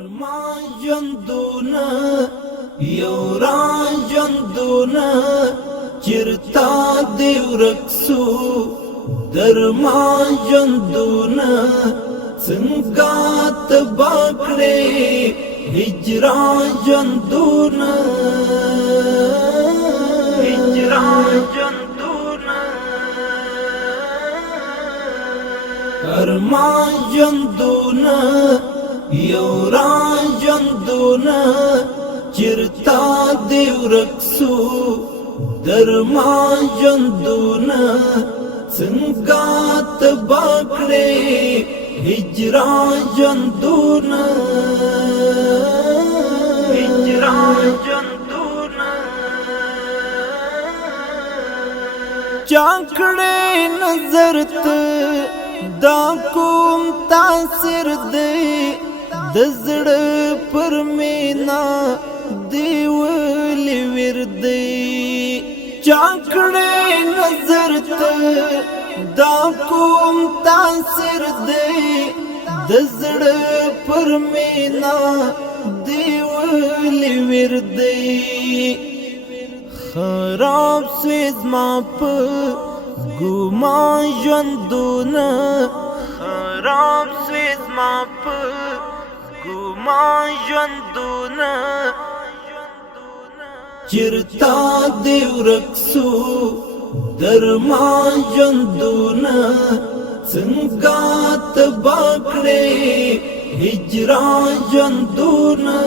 درمان ژوندونه یو را ژوندونه چرتا دی ورک سو درمان ژوندونه څنګه تبا کړې هجران ژوندونه ارمان ژوندونه یو را ژوندونه چرتا دی ورک سو درمان ژوندونه څنګه تبا کړې هجران ژوندونه چاکړې نظر ته دا کوم تاثیر دی د زړه پر مینا دی ولې وردی چاکړې نظر ته دا کوم تاثیر دی د زړه پر مینا دی ولې وردی خراب سویز ما په ګمان ژوندونه خراب سویز ما په ګمان ژوندونه چرتا دی ورک سو درمان ژوندونه څنګه تبا کړې هجران ژوندونه